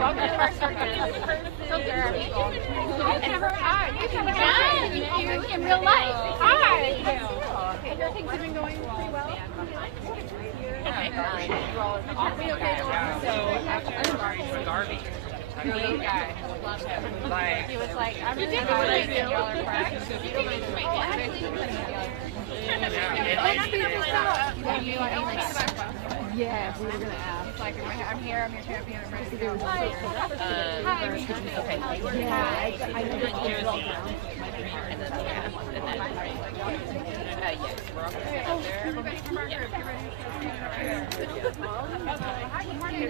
welcome to our circus. So good to meet you. And her eye. You in real life. Hi. Your things have been going pretty well. Okay. So, Darby. Great guy. Love him. He was like, I'm really good at y'all practice. Yeah, we were going to ask. It's like, I'm here, I'm your champion, I'm ready to go. Hi. Okay. Yeah, I know that you're all around. Yes, we're all going to there. Everybody from our group, get ready. Hi, good morning.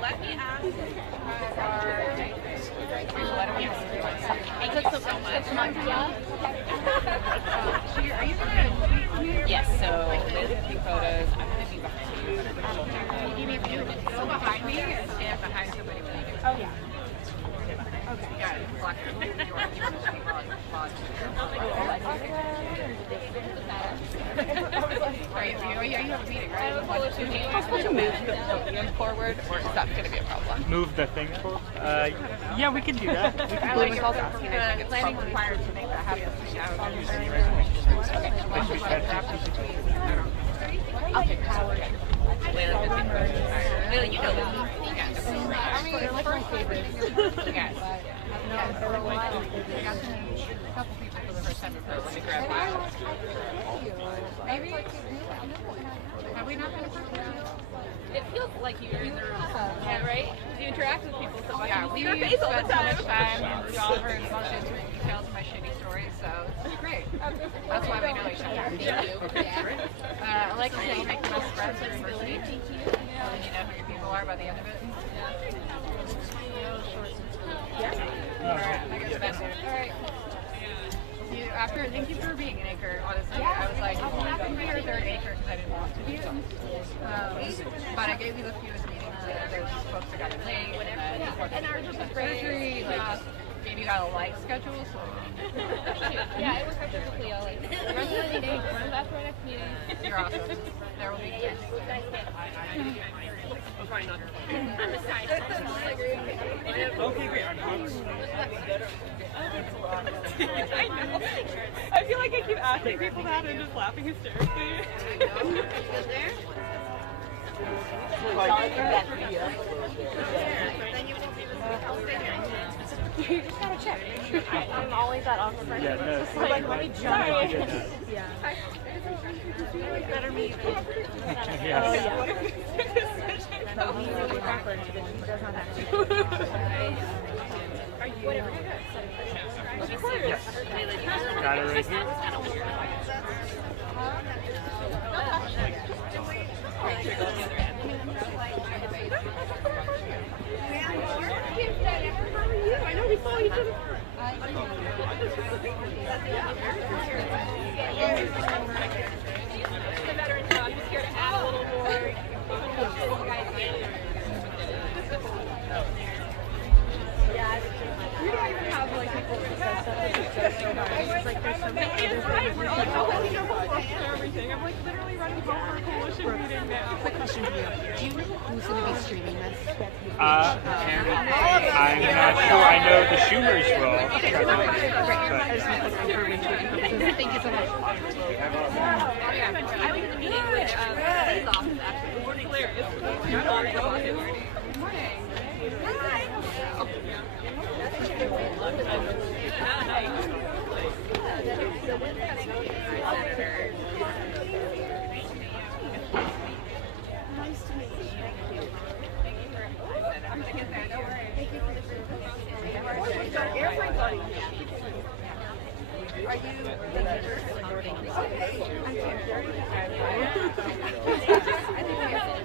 Let me ask thank you so much. Are you going to? Yes, so there's a few photos. I'm going to be behind you. You need to go behind me and stand behind somebody when you do. Oh, yeah. Okay. Yeah, block you have a meeting, right? I'm supposed to move the podium forward, or is that going to be a problem? Move the thing forward? Yeah, we can do that. We can I think planning required to make that happen. Okay, well, you know that. They're like my favorites. Yes. For a while, I got to meet a couple people for the first time before. Let me grab that. Maybe. Have we not been in person? It feels like you're in the room. Yeah, right? You interact with people so much. Yeah, we spend so much time. We all heard a bunch of details of my shitty stories, so it's great. That's why we know each other. I like to say you make the best friends at university. And you know who your people are by the end of it. Yeah. All right, I guess that's it. All right. Thank you for being an anchor, honestly. I was like, I'm not going to be your third anchor because I didn't want to be. But I gave you the fewest meetings that those folks that got in late. And our surgery, gave you guys a light schedule. So. Yeah, it was perfectly all like, the rest of the meeting, after our next meeting. You're awesome. There will be good. Okay, great. I know. I feel like I keep asking people that and just laughing hysterically. You just gotta check. I'm always that awkward person. Yeah, no. Just like, let me jump. Yeah. Better me. Yes. Oh, yeah. So he's really awkward because he does not have to. Are you? Whatever. Of course. Yes. Got it right here. I know we saw each other. The veteran, so I'm just here to add a little more. We don't even have like people who say stuff that's so hard. It's like there's so many other things. We're like, oh, we know and everything. I'm like literally running home for a coalition meeting now. Quick question for you. Do you know who's going to be streaming this? I'm not sure. I know the Schumers will. Thank you so much. I was in the meeting with his office actually. We're hilarious. Good morning. Hi. Nice to meet you. I'm going to get there. Don't worry. Thank you for the food. Our airplane buddy. Are you the neighbor? Okay. I'm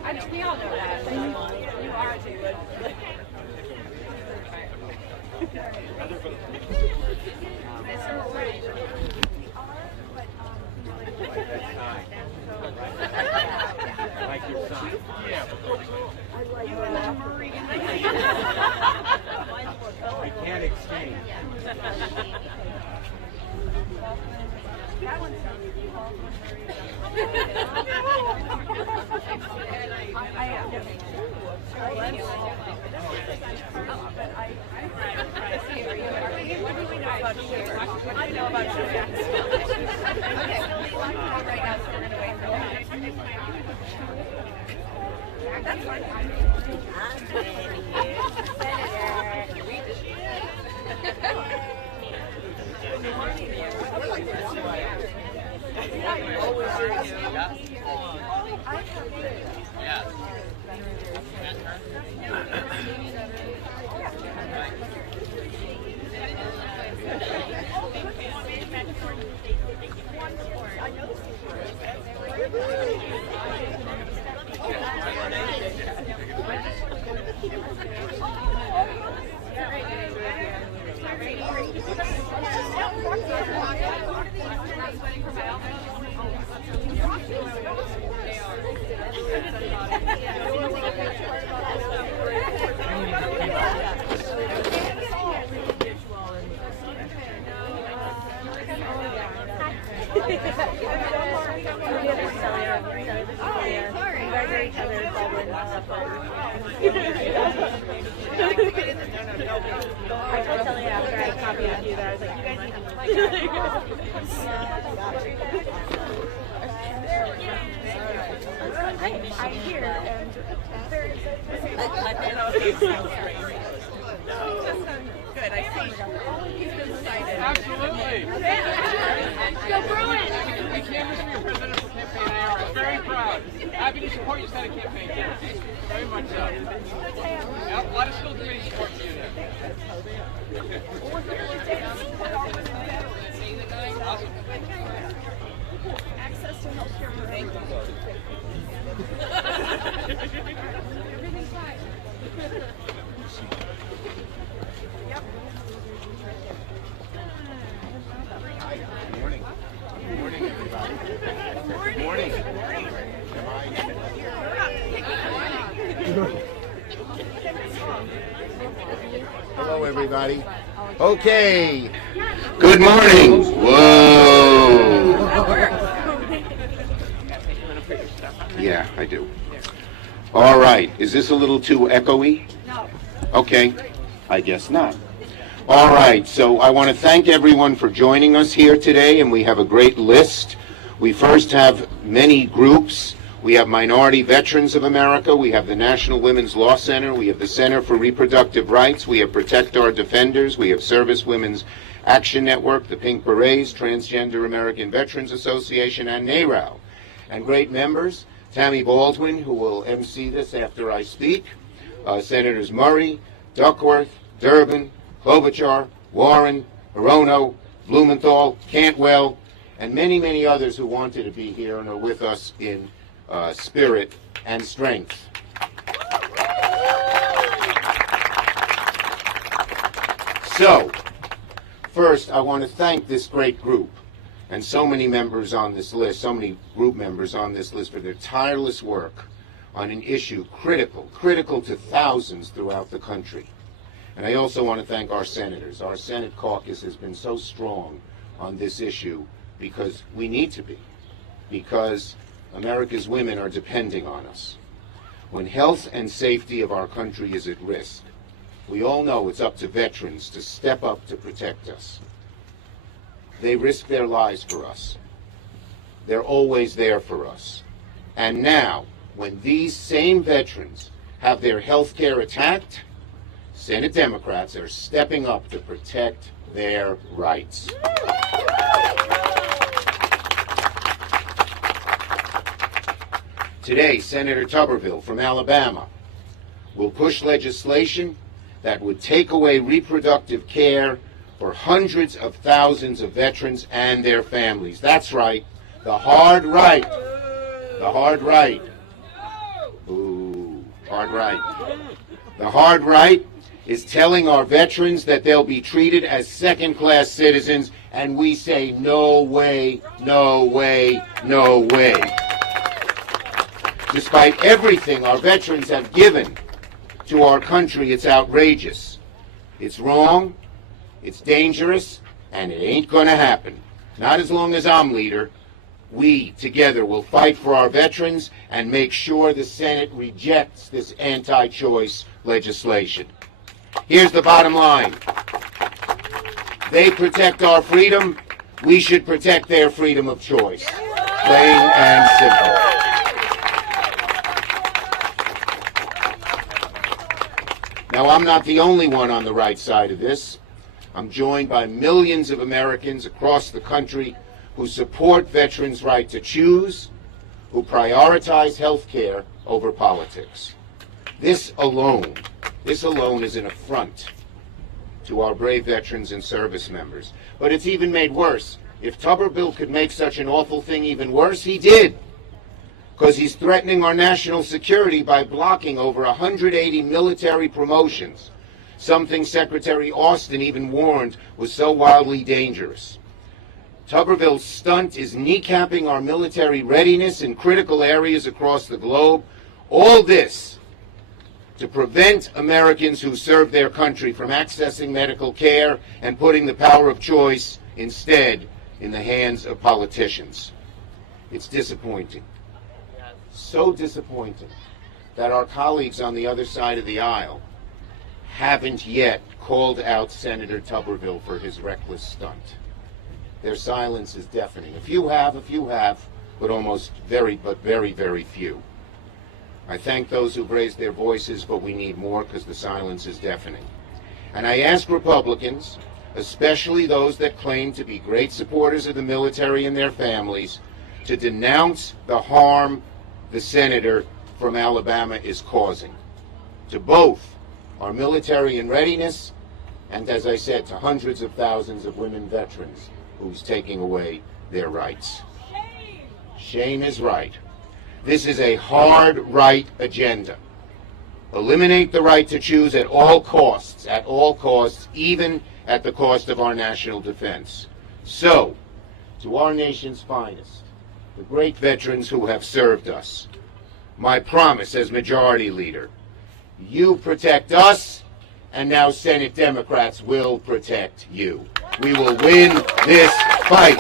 I think we all know that. You are too. Like your son. Yeah. We can't exchange. That one's I know about you. Right now, so we're going to wait for that. That's fine. Baldwin. I told Shelly after I copied you that I was like, you guys need to I'm here and there's good. I see. He's been excited. Absolutely. Go Bruins! We canvassed for your presidential campaign in Iowa. Very proud. Happy to support your Senate campaign. Very much so. Yeah, a lot of school committee support for you there. Awesome. Access to health care for everything's fine. Yep. Good morning. Good morning, everybody. Good morning. Hello, everybody. Okay. Good morning. Whoa. Yeah, I do. All right. Is this a little too echoey? No. Okay. I guess not. All right, so I want to thank everyone for joining us here today, and we have a great list. We first have many groups. We have Minority Veterans of America, we have the National Women's Law Center, we have the Center for Reproductive Rights, we have Protect Our Defenders, we have Service Women's Action Network, the Pink Berets, Transgender American Veterans Association, and NARAL. And great members, Tammy Baldwin, who will MC this after I speak, Senators Murray, Duckworth, Durbin, Klobuchar, Warren, Hirono, Blumenthal, Cantwell, and many, many others who wanted to be here and are with us in spirit and strength. So, first, I want to thank this great group and so many members on this list, so many group members on this list for their tireless work on an issue critical to thousands throughout the country. And I also want to thank our senators. Our Senate caucus has been so strong on this issue because we need to be, because America's women are depending on us. When health and safety of our country is at risk, we all know it's up to veterans to step up to protect us. They risk their lives for us. They're always there for us. And now, when these same veterans have their health care attacked, Senate Democrats are stepping up to protect their rights. Today, Senator Tuberville from Alabama will push legislation that would take away reproductive care for hundreds of thousands of veterans and their families. That's right, the hard right. The hard right. Ooh, hard right. The hard right is telling our veterans that they'll be treated as second-class citizens, and we say no way, no way, no way. Despite everything our veterans have given to our country, it's outrageous. It's wrong, it's dangerous, and it ain't gonna happen. Not as long as I'm leader. we together will fight for our veterans and make sure the Senate rejects this anti-choice legislation. Here's the bottom line. They protect our freedom. We should protect their freedom of choice. Plain and simple. Now, I'm not the only one on the right side of this. I'm joined by millions of Americans across the country who support veterans' right to choose, who prioritize health care over politics. This alone is an affront to our brave veterans and service members. But it's even made worse. If Tuberville could make such an awful thing even worse, he did. Because he's threatening our national security by blocking over 180 military promotions, something Secretary Austin even warned was so wildly dangerous. Tuberville's stunt is kneecapping our military readiness in critical areas across the globe. All this to prevent Americans who serve their country from accessing medical care and putting the power of choice instead in the hands of politicians. It's disappointing. So disappointing that our colleagues on the other side of the aisle haven't yet called out Senator Tuberville for his reckless stunt. Their silence is deafening. A few have, but very, very few. I thank those who've raised their voices, but we need more because the silence is deafening. And I ask Republicans, especially those that claim to be great supporters of the military and their families, to denounce the harm the senator from Alabama is causing to both our military in readiness and, as I said, to hundreds of thousands of women veterans who's taking away their rights. Shame is right. This is a hard right agenda. Eliminate the right to choose at all costs, even at the cost of our national defense. So, to our nation's finest, the great veterans who have served us, my promise as Majority Leader, you protect us, and now Senate Democrats will protect you. We will win this fight.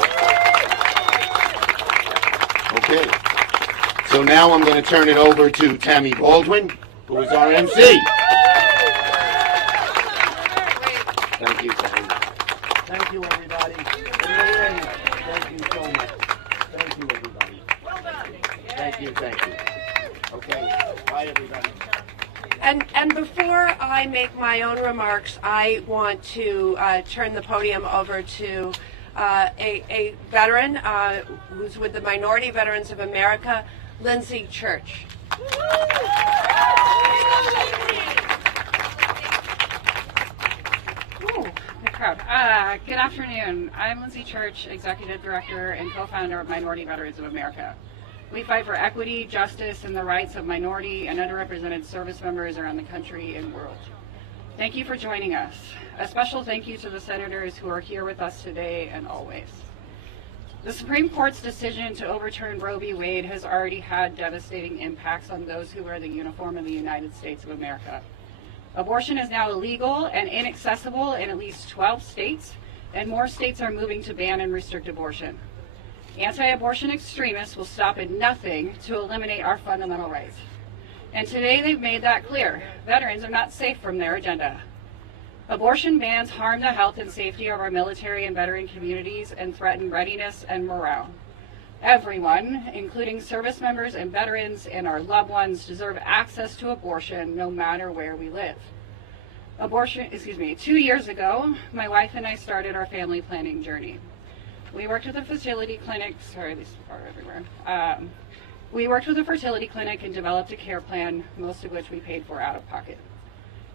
Okay. So now I'm going to turn it over to Tammy Baldwin, who is our MC. Thank you, Tammy. Thank you, everybody. Thank you so much. Thank you, everybody. Well done. Thank you. Okay, bye, everybody. And before I make my own remarks, I want to turn the podium over to a veteran who's with the Minority Veterans of America, Lindsay Church. Good crowd. Good afternoon. I'm Lindsay Church, Executive Director and co-founder of Minority Veterans of America. We fight for equity, justice, and the rights of minority and underrepresented service members around the country and world. Thank you for joining us. A special thank you to the senators who are here with us today and always. The Supreme Court's decision to overturn Roe v. Wade has already had devastating impacts on those who wear the uniform of the United States of America. Abortion is now illegal and inaccessible in at least 12 states, and more states are moving to ban and restrict abortion. Anti-abortion extremists will stop at nothing to eliminate our fundamental rights. And today they've made that clear. Veterans are not safe from their agenda. Abortion bans harm the health and safety of our military and veteran communities and threaten readiness and morale. Everyone, including service members and veterans and our loved ones, deserve access to abortion no matter where we live. 2 years ago, my wife and I started our family planning journey. We worked with a fertility clinic, we worked with a fertility clinic and developed a care plan, most of which we paid for out of pocket.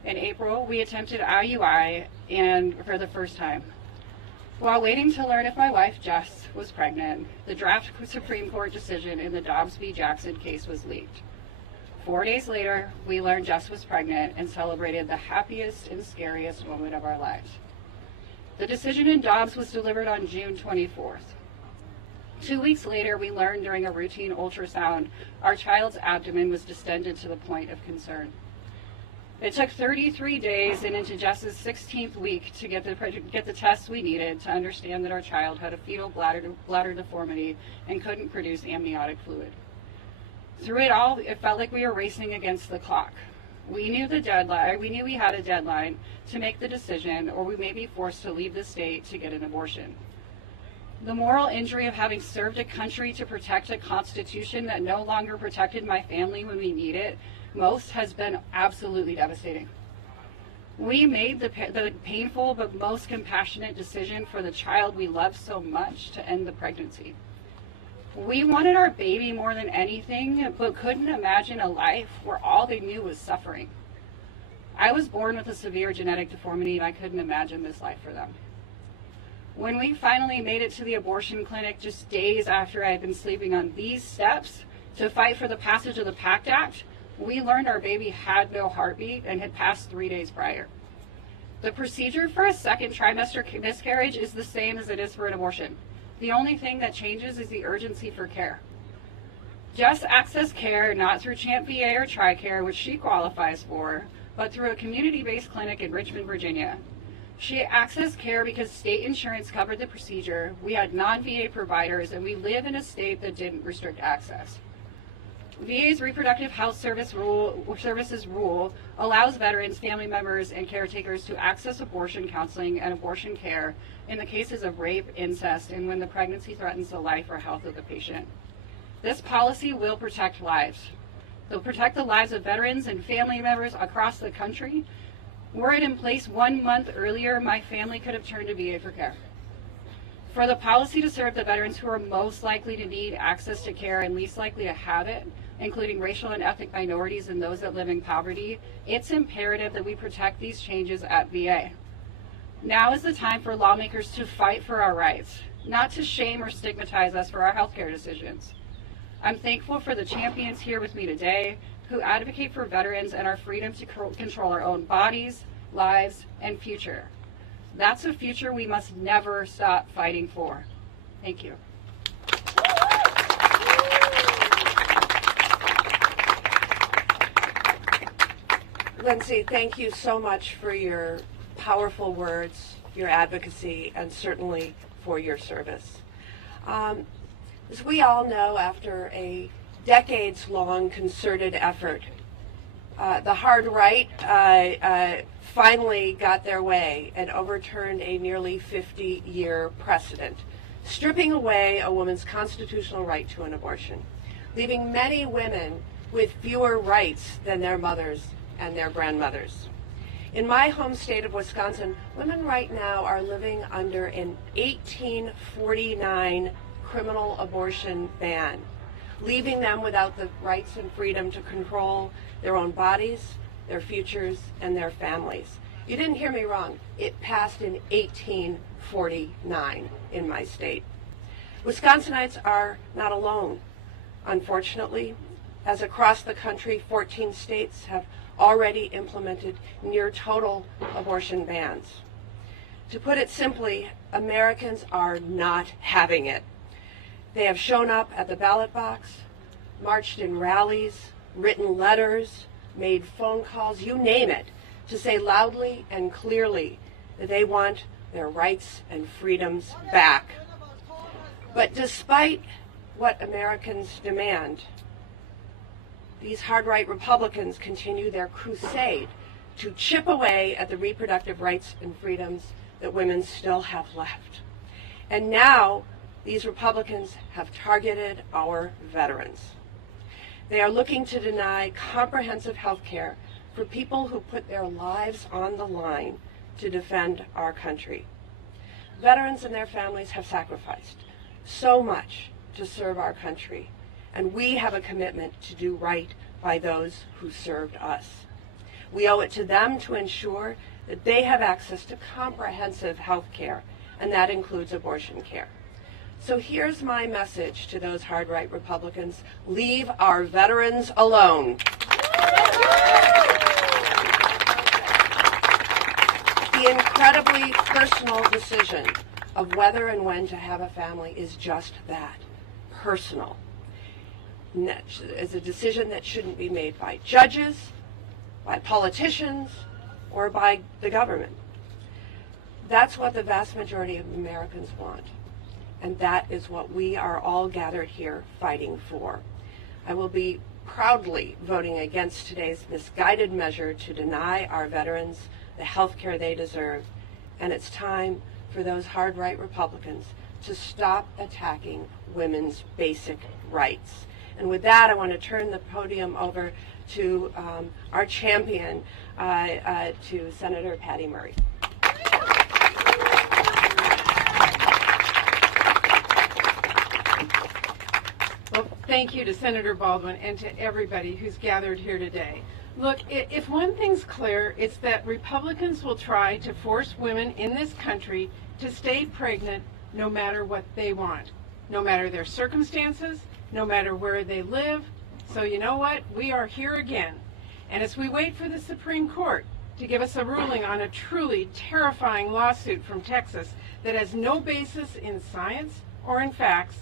In April, we attempted IUI and for the first time. While waiting to learn if my wife, Jess, was pregnant, the draft Supreme Court decision in the Dobbs v. Jackson case was leaked. 4 days later, we learned Jess was pregnant and celebrated the happiest and scariest moment of our lives. The decision in Dobbs was delivered on June 24th. 2 weeks later, we learned during a routine ultrasound our child's abdomen was distended to the point of concern. It took 33 days and into Jess's 16th week to get the tests we needed to understand that our child had a fetal bladder deformity and couldn't produce amniotic fluid. Through it all, it felt like we were racing against the clock. We knew the deadline. We knew we had a deadline to make the decision, or we may be forced to leave the state to get an abortion. The moral injury of having served a country to protect a constitution that no longer protected my family when we need it most has been absolutely devastating. We made the painful but most compassionate decision for the child we loved so much to end the pregnancy. We wanted our baby more than anything, but couldn't imagine a life where all they knew was suffering. I was born with a severe genetic deformity, and I couldn't imagine this life for them. When we finally made it to the abortion clinic just days after I had been sleeping on these steps to fight for the passage of the PACT Act, we learned our baby had no heartbeat and had passed 3 days prior. The procedure for a second trimester miscarriage is the same as it is for an abortion. The only thing that changes is the urgency for care. Jess accessed care not through CHAMP VA or TRICARE, which she qualifies for, but through a community-based clinic in Richmond, Virginia. She accessed care because state insurance covered the procedure, we had non-VA providers, and we live in a state that didn't restrict access. VA's Reproductive Health Services rule allows veterans, family members, and caretakers to access abortion counseling and abortion care in the cases of rape, incest, and when the pregnancy threatens the life or health of the patient. This policy will protect lives. They'll protect the lives of veterans and family members across the country. Were it in place 1 month earlier, my family could have turned to VA for care. For the policy to serve the veterans who are most likely to need access to care and least likely to have it, including racial and ethnic minorities and those that live in poverty, it's imperative that we protect these changes at VA. Now is the time for lawmakers to fight for our rights, not to shame or stigmatize us for our healthcare decisions. I'm thankful for the champions here with me today who advocate for veterans and our freedom to control our own bodies, lives, and future. That's a future we must never stop fighting for. Thank you. Lindsay, thank you so much for your powerful words, your advocacy, and certainly for your service. As we all know, after a decades-long concerted effort, the hard right finally got their way and overturned a nearly 50-year precedent, stripping away a woman's constitutional right to an abortion, leaving many women with fewer rights than their mothers and their grandmothers. In my home state of Wisconsin, women right now are living under an 1849 criminal abortion ban, leaving them without the rights and freedom to control their own bodies, their futures, and their families. You didn't hear me wrong. It passed in 1849 in my state. Wisconsinites are not alone. Unfortunately, as across the country, 14 states have already implemented near total abortion bans. To put it simply, Americans are not having it. They have shown up at the ballot box, marched in rallies, written letters, made phone calls, you name it, to say loudly and clearly that they want their rights and freedoms back. But despite what Americans demand, these hard-right Republicans continue their crusade to chip away at the reproductive rights and freedoms that women still have left. And now, these Republicans have targeted our veterans. They are looking to deny comprehensive health care for people who put their lives on the line to defend our country. Veterans and their families have sacrificed so much to serve our country, and we have a commitment to do right by those who served us. We owe it to them to ensure that they have access to comprehensive health care, and that includes abortion care. So here's my message to those hard-right Republicans: leave our veterans alone. The incredibly personal decision of whether and when to have a family is just that, personal. It's a decision that shouldn't be made by judges, by politicians, or by the government. That's what the vast majority of Americans want. And that is what we are all gathered here fighting for. I will be proudly voting against today's misguided measure to deny our veterans the health care they deserve. And it's time for those hard-right Republicans to stop attacking women's basic rights. And with that, I want to turn the podium over to our champion, to Senator Patty Murray. Well, thank you to Senator Baldwin and to everybody who's gathered here today. Look, if one thing's clear, it's that Republicans will try to force women in this country to stay pregnant no matter what they want, no matter their circumstances, no matter where they live. So you know what? We are here again. And as we wait for the Supreme Court to give us a ruling on a truly terrifying lawsuit from Texas that has no basis in science or in facts,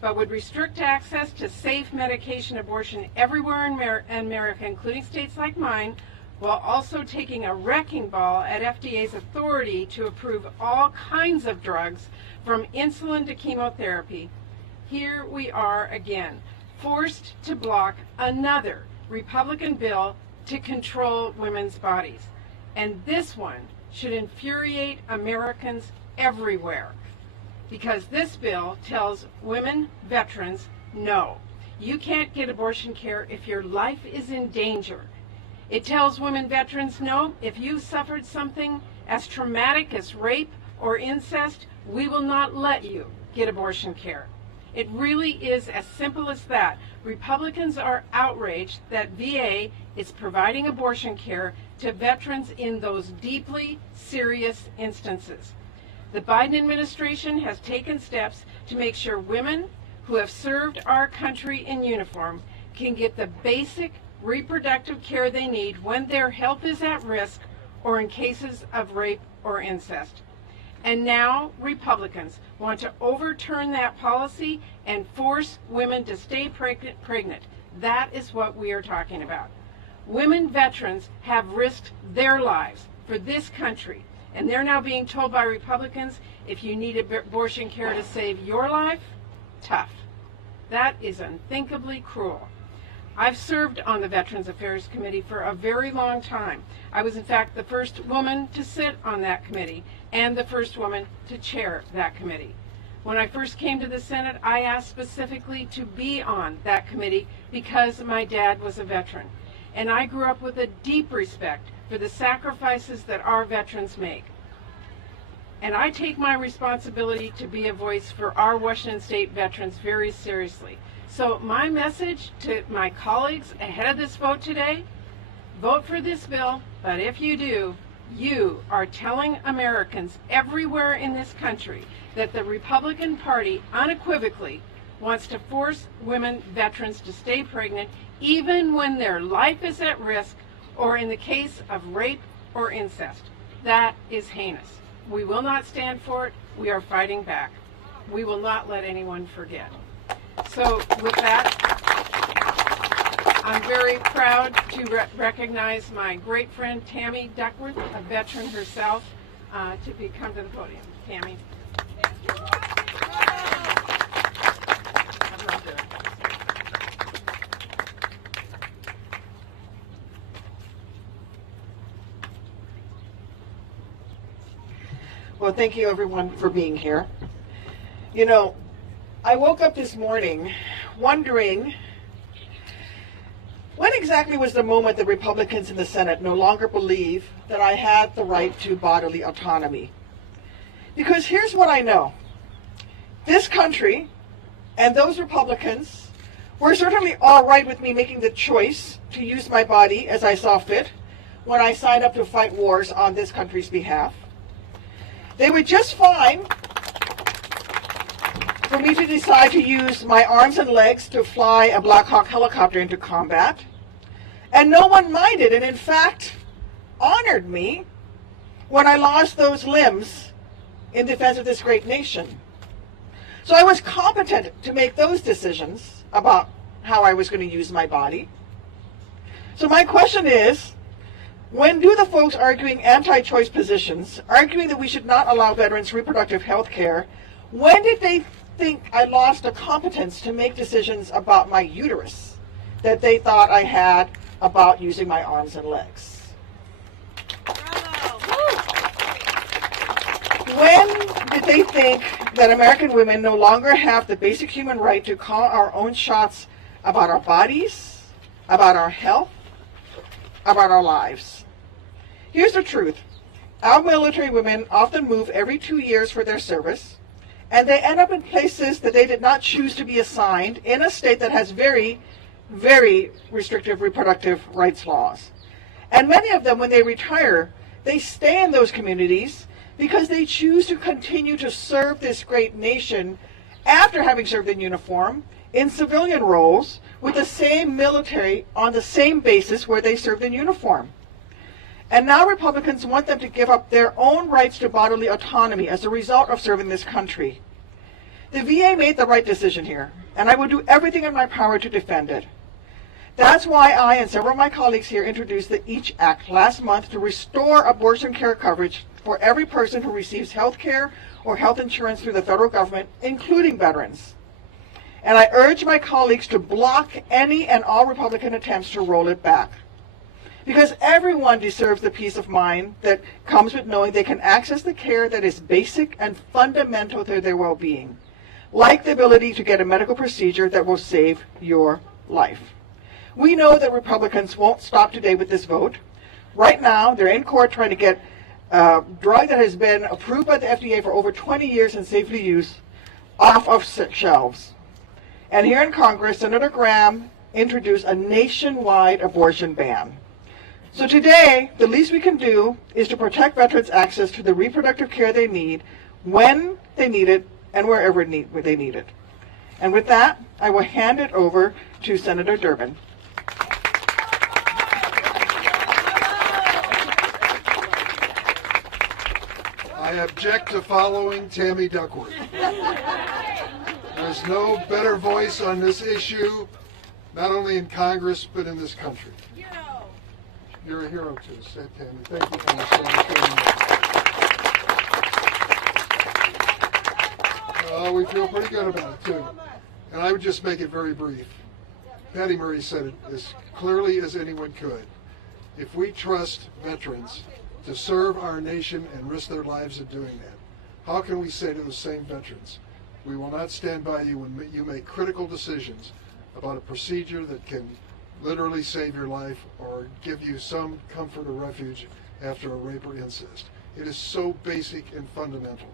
but would restrict access to safe medication abortion everywhere in America, including states like mine, while also taking a wrecking ball at FDA's authority to approve all kinds of drugs, from insulin to chemotherapy. Here we are again, forced to block another Republican bill to control women's bodies. And this one should infuriate Americans everywhere, because this bill tells women veterans, no, you can't get abortion care if your life is in danger. It tells women veterans, no, if you've suffered something as traumatic as rape or incest, we will not let you get abortion care. It really is as simple as that. Republicans are outraged that VA is providing abortion care to veterans in those deeply serious instances. The Biden administration has taken steps to make sure women who have served our country in uniform can get the basic reproductive care they need when their health is at risk or in cases of rape or incest. And now Republicans want to overturn that policy and force women to stay pregnant. That is what we are talking about. Women veterans have risked their lives for this country, and they're now being told by Republicans, if you need abortion care to save your life, tough. That is unthinkably cruel. I've served on the Veterans Affairs Committee for a very long time. I was in fact the first woman to sit on that committee and the first woman to chair that committee. When I first came to the Senate, I asked specifically to be on that committee because my dad was a veteran. And I grew up with a deep respect for the sacrifices that our veterans make. And I take my responsibility to be a voice for our Washington State veterans very seriously. So my message to my colleagues ahead of this vote today, vote for this bill, but if you do, you are telling Americans everywhere in this country that the Republican Party unequivocally wants to force women veterans to stay pregnant even when their life is at risk or in the case of rape or incest. That is heinous. We will not stand for it. We are fighting back. We will not let anyone forget. So with that, I'm very proud to recognize my great friend Tammy Duckworth, a veteran herself, to come to the podium. Tammy. Well, thank you everyone for being here. You know, I woke up this morning wondering when exactly was the moment the Republicans in the Senate no longer believe that I had the right to bodily autonomy. Because here's what I know. This country and those Republicans were certainly all right with me making the choice to use my body as I saw fit when I signed up to fight wars on this country's behalf. They were just fine for me to decide to use my arms and legs to fly a Black Hawk helicopter into combat. And no one minded, and in fact, honored me when I lost those limbs in defense of this great nation. So I was competent to make those decisions about how I was going to use my body. So my question is, When do the folks arguing anti-choice positions, arguing that we should not allow veterans reproductive health care, when did they think I lost the competence to make decisions about my uterus that they thought I had about using my arms and legs? When did they think that American women no longer have the basic human right to call our own shots about our bodies, about our health, about our lives? Here's the truth. Our military women often move every 2 years for their service, and they end up in places that they did not choose to be assigned in a state that has very, very restrictive reproductive rights laws. And many of them, when they retire, they stay in those communities because they choose to continue to serve this great nation after having served in uniform in civilian roles with the same military on the same basis where they served in uniform. And now Republicans want them to give up their own rights to bodily autonomy as a result of serving this country. The VA made the right decision here, and I will do everything in my power to defend it. That's why I and several of my colleagues here introduced the EACH Act last month to restore abortion care coverage for every person who receives health care or health insurance through the federal government, including veterans. And I urge my colleagues to block any and all Republican attempts to roll it back. Because everyone deserves the peace of mind that comes with knowing they can access the care that is basic and fundamental to their well-being, like the ability to get a medical procedure that will save your life. We know that Republicans won't stop today with this vote. Right now, they're in court trying to get a drug that has been approved by the FDA for over 20 years and safely used off of shelves. And here in Congress, Senator Graham introduced a nationwide abortion ban. So today, the least we can do is to protect veterans' access to the reproductive care they need, when they need it, and wherever they need it. And with that, I will hand it over to Senator Durbin. I object to following Tammy Duckworth. There's no better voice on this issue, not only in Congress, but in this country. You're a hero to us, Tammy. Thank you for understanding. We feel pretty good about it, too. And I would just make it very brief. Patty Murray said it as clearly as anyone could. If we trust veterans to serve our nation and risk their lives in doing that, how can we say to those same veterans, we will not stand by you when you make critical decisions about a procedure that can literally save your life or give you some comfort or refuge after a rape or incest. It is so basic and fundamental.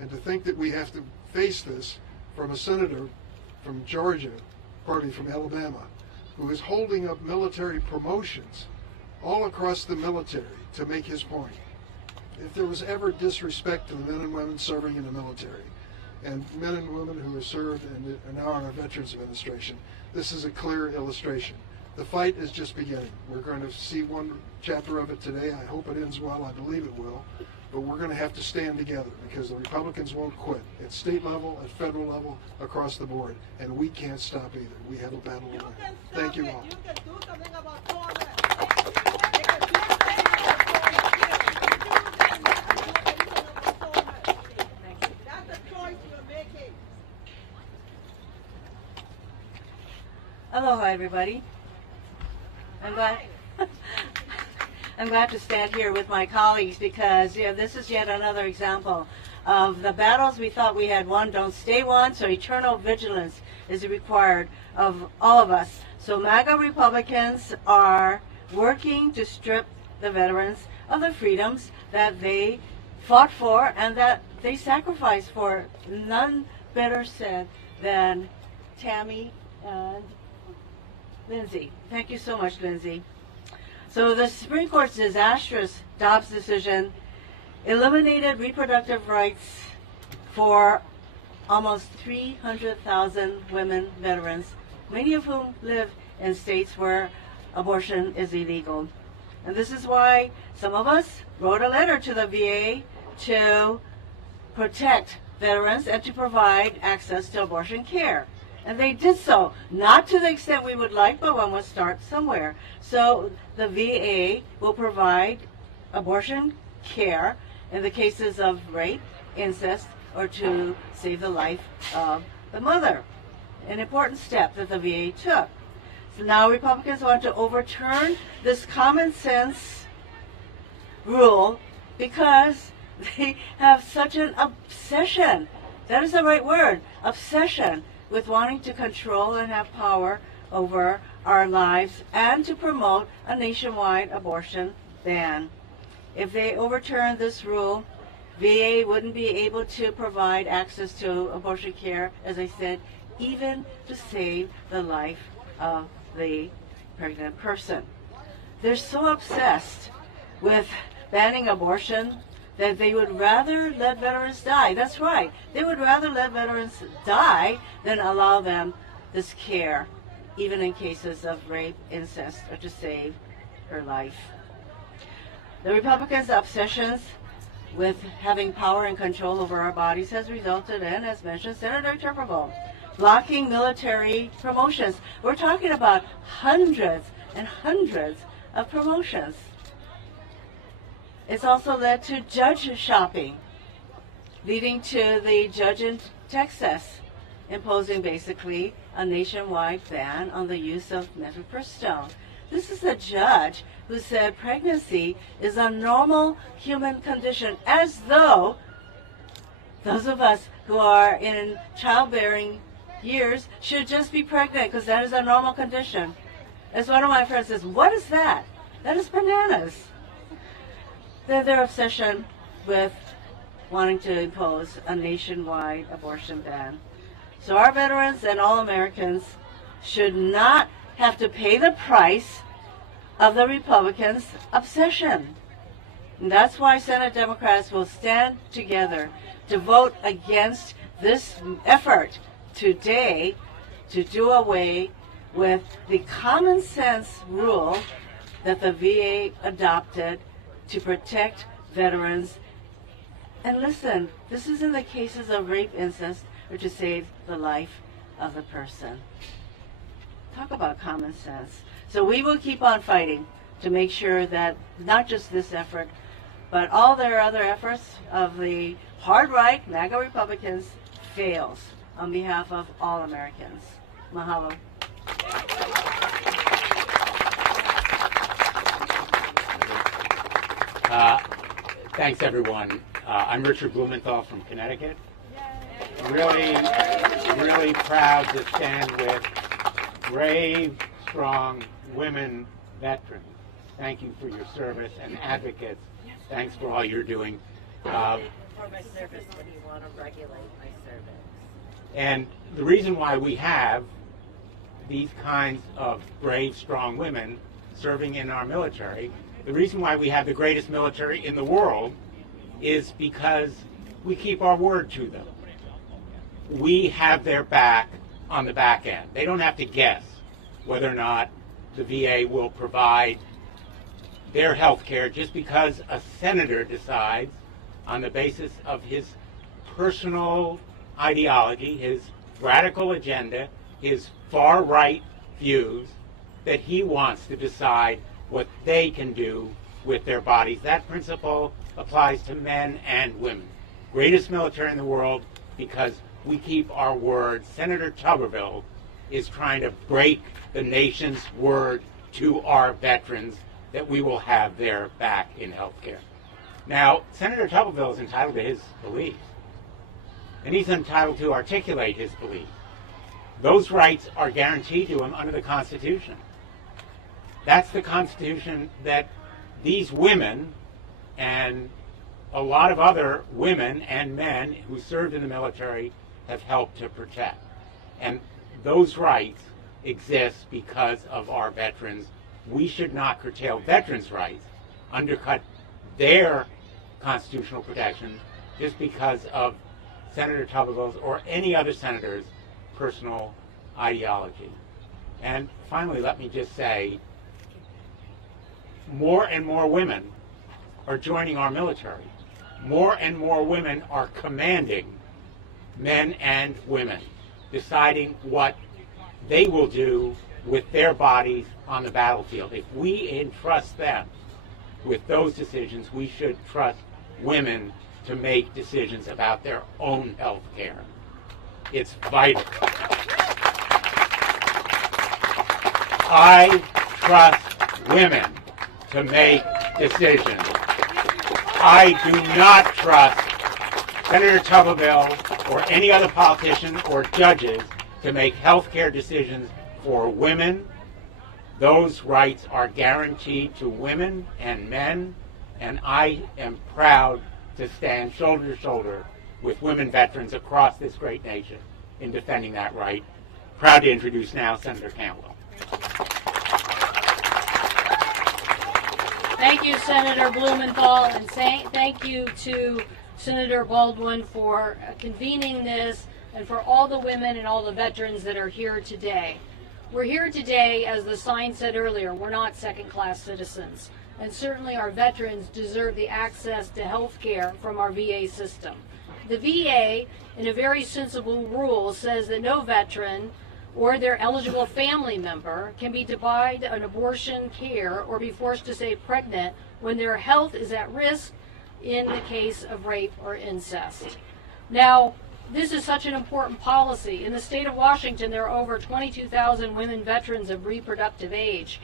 And to think that we have to face this from a senator from Georgia, from Alabama, who is holding up military promotions all across the military to make his point. If there was ever disrespect to the men and women serving in the military, and men and women who have served and are now in our Veterans Administration, this is a clear illustration. The fight is just beginning. We're going to see one chapter of it today. I hope it ends well. I believe it will. But we're going to have to stand together because the Republicans won't quit at state level, at federal level, across the board. And we can't stop either. We have a battle to win. Thank you all. You can do something about Florida. That's the choice you're making. Aloha, everybody. I'm glad to stand here with my colleagues because this is yet another example of the battles we thought we had won don't stay won, so eternal vigilance is required of all of us. So MAGA Republicans are working to strip the veterans of the freedoms that they fought for and that they sacrificed for. None better said than Tammy and Lindsay. Thank you so much, Lindsay. So the Supreme Court's disastrous Dobbs decision eliminated reproductive rights for almost 300,000 women veterans, many of whom live in states where abortion is illegal. And this is why some of us wrote a letter to the VA to protect veterans and to provide access to abortion care. And they did so, not to the extent we would like, but one must start somewhere. So the VA will provide abortion care in the cases of rape, incest, or to save the life of the mother. An important step that the VA took. So now Republicans want to overturn this common sense rule because they have such an obsession, that is the right word, obsession, with wanting to control and have power over our lives and to promote a nationwide abortion ban. If they overturn this rule, VA wouldn't be able to provide access to abortion care, as I said, even to save the life of the pregnant person. They're so obsessed with banning abortion that they would rather let veterans die. That's right. They would rather let veterans die than allow them this care, even in cases of rape, incest, or to save her life. The Republicans' obsessions with having power and control over our bodies has resulted in, as mentioned, Senator Tuberville blocking military promotions. We're talking about hundreds and hundreds of promotions. It's also led to judge shopping, leading to the judge in Texas imposing basically a nationwide ban on the use of mifepristone. This is a judge who said pregnancy is a normal human condition, as though those of us who are in childbearing years should just be pregnant because that is a normal condition. As one of my friends says, what is that? That is bananas. Their obsession with wanting to impose a nationwide abortion ban. So our veterans and all Americans should not have to pay the price of the Republicans' obsession. And that's why Senate Democrats will stand together to vote against this effort today to do away with the common sense rule that the VA adopted to protect veterans. And listen, this is in the cases of rape, incest, or to save the life of the person. Talk about common sense. So we will keep on fighting to make sure that not just this effort, but all their other efforts of the hard right, MAGA Republicans, fails on behalf of all Americans. Mahalo. Thanks, everyone. I'm Richard Blumenthal from Connecticut. Really proud to stand with brave, strong women veterans. Thank you for your service, and advocates. Thanks for all you're doing. For my service, what do you want to regulate my service? And the reason why we have these kinds of brave, strong women serving in our military, the reason why we have the greatest military in the world is because we keep our word to them. We have their back on the back end. They don't have to guess whether or not the VA will provide their health care just because a senator decides on the basis of his personal ideology, his radical agenda, his far-right views, that he wants to decide what they can do with their bodies. That principle applies to men and women. Greatest military in the world because we keep our word. Senator Tuberville is trying to break the nation's word to our veterans that we will have their back in health care. Now, Senator Tuberville is entitled to his beliefs, and he's entitled to articulate his beliefs. Those rights are guaranteed to him under the Constitution. That's the Constitution that these women and a lot of other women and men who served in the military have helped to protect. And those rights exist because of our veterans. We should not curtail veterans' rights, undercut their constitutional protections just because of Senator Tuberville's or any other senator's personal ideology. And finally, let me just say, more and more women are joining our military. More and more women are commanding men and women. deciding what they will do with their bodies on the battlefield. If we entrust them with those decisions, we should trust women to make decisions about their own health care. It's vital. I trust women to make decisions. I do not trust Senator Tuberville or any other politician or judges to make health care decisions for women. Those rights are guaranteed to women and men, and I am proud to stand shoulder to shoulder with women veterans across this great nation in defending that right. Proud to introduce now Senator Campbell. Thank you, Senator Blumenthal, and thank you to Senator Baldwin for convening this and for all the women and all the veterans that are here today. We're here today, as the sign said earlier, we're not second-class citizens. And certainly our veterans deserve the access to health care from our VA system. The VA, in a very sensible rule, says that no veteran or their eligible family member can be denied an abortion care or be forced to stay pregnant when their health is at risk in the case of rape or incest. Now, this is such an important policy. In the state of Washington, there are over 22,000 women veterans of reproductive age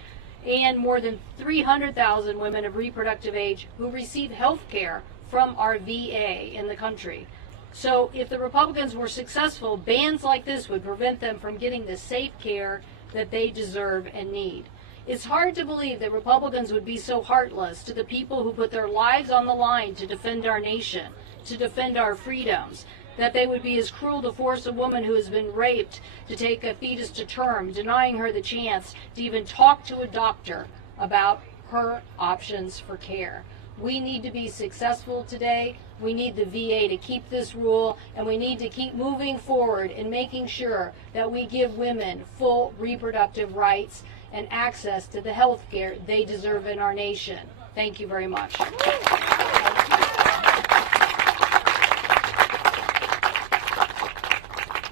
and more than 300,000 women of reproductive age who receive health care from our VA in the country. So if the Republicans were successful, bans like this would prevent them from getting the safe care that they deserve and need. It's hard to believe that Republicans would be so heartless to the people who put their lives on the line to defend our nation, to defend our freedoms, that they would be as cruel to force a woman who has been raped to take a fetus to term, denying her the chance to even talk to a doctor about her options for care. We need to be successful today. We need the VA to keep this rule, and we need to keep moving forward in making sure that we give women full reproductive rights and access to the health care they deserve in our nation. Thank you very much.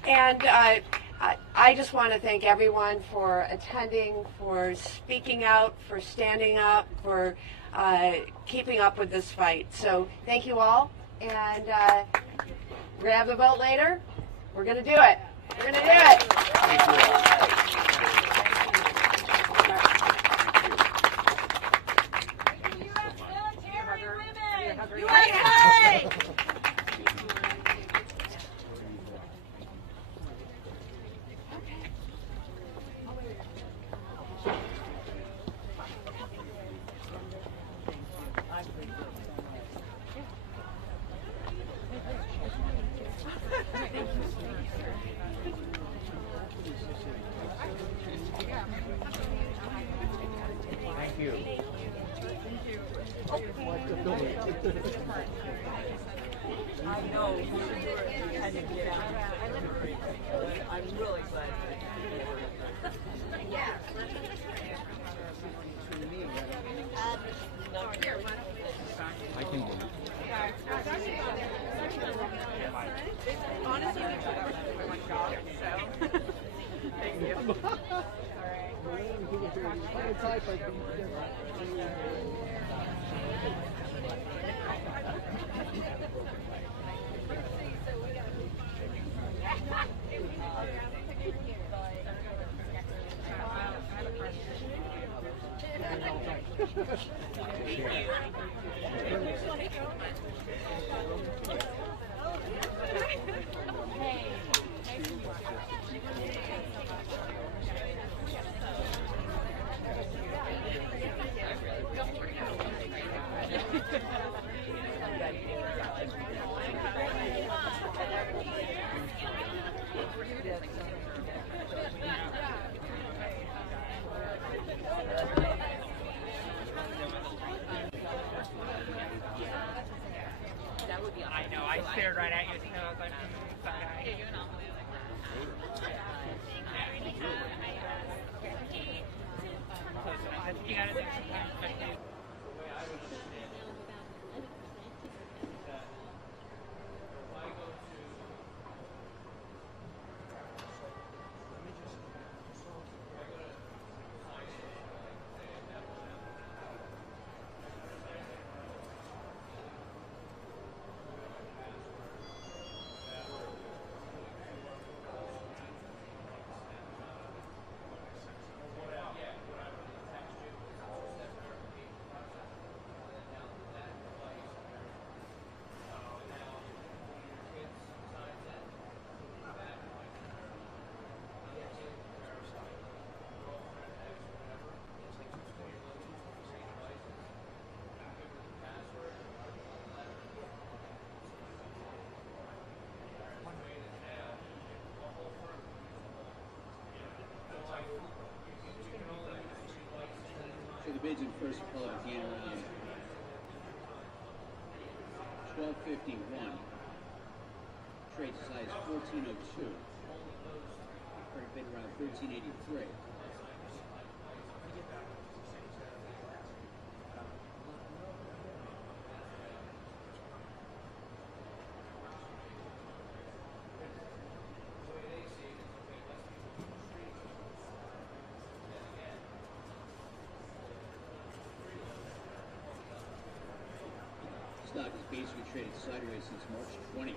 And I just want to thank everyone for attending, for speaking out, for standing up, for keeping up with this fight. So thank you all, and we're going to have the vote later. We're going to do it. We're going to do it. USA! Thank you. I know you had to get out. I'm really glad. Yeah. I can do it. Honestly, we took over my job, so thank you. I know, I stared right at you, so I was like, some guy. You gotta do something. So the bids in first poll began around 12:51. Trade as high as 14:02. Current bid around 13:83. Stock has basically traded sideways since March 20th.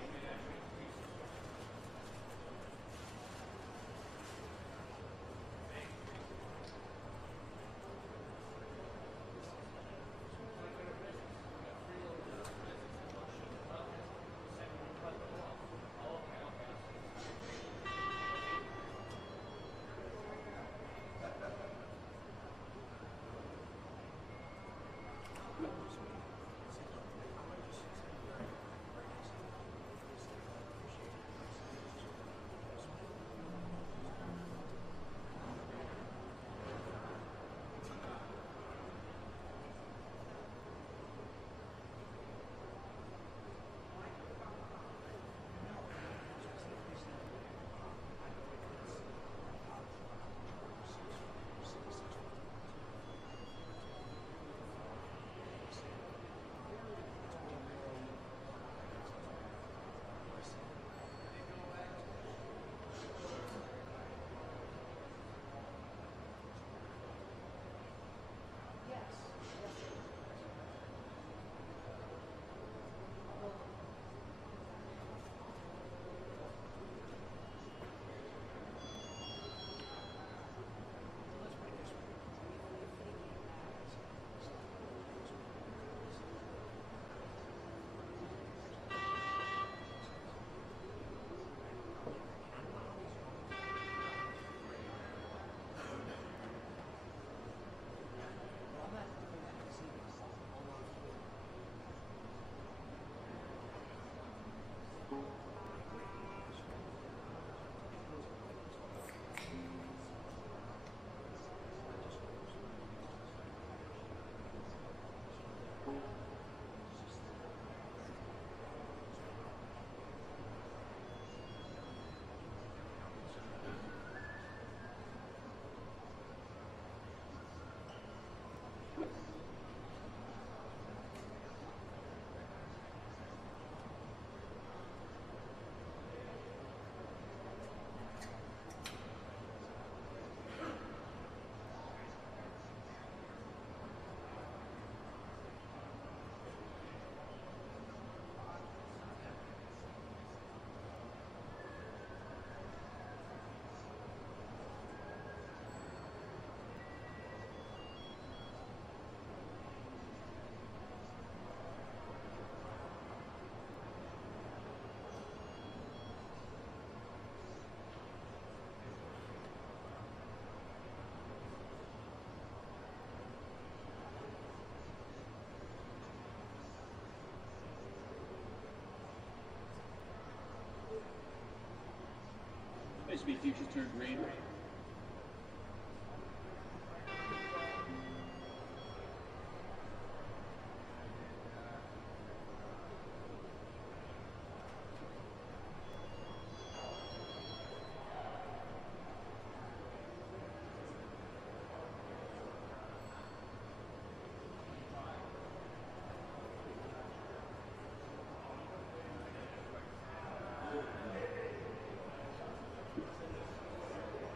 S&P futures turned green.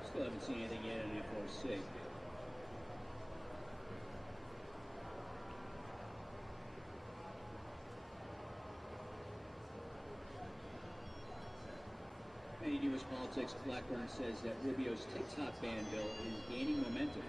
Still haven't seen anything yet in FOC. In U.S. politics, Blackburn says that Rubio's TikTok ban bill is gaining momentum.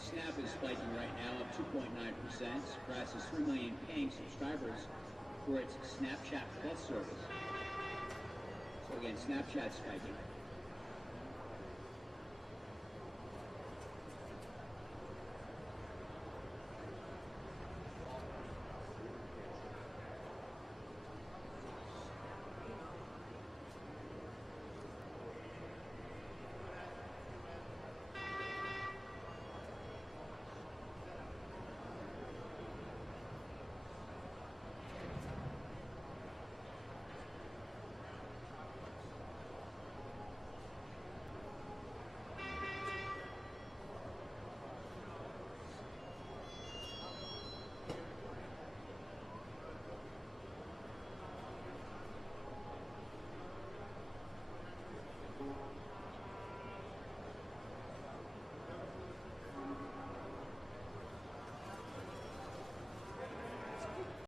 Snap is spiking right now, up 2.9%, surpasses 3 million paying subscribers for its Snapchat Plus service. So again, Snapchat's spiking.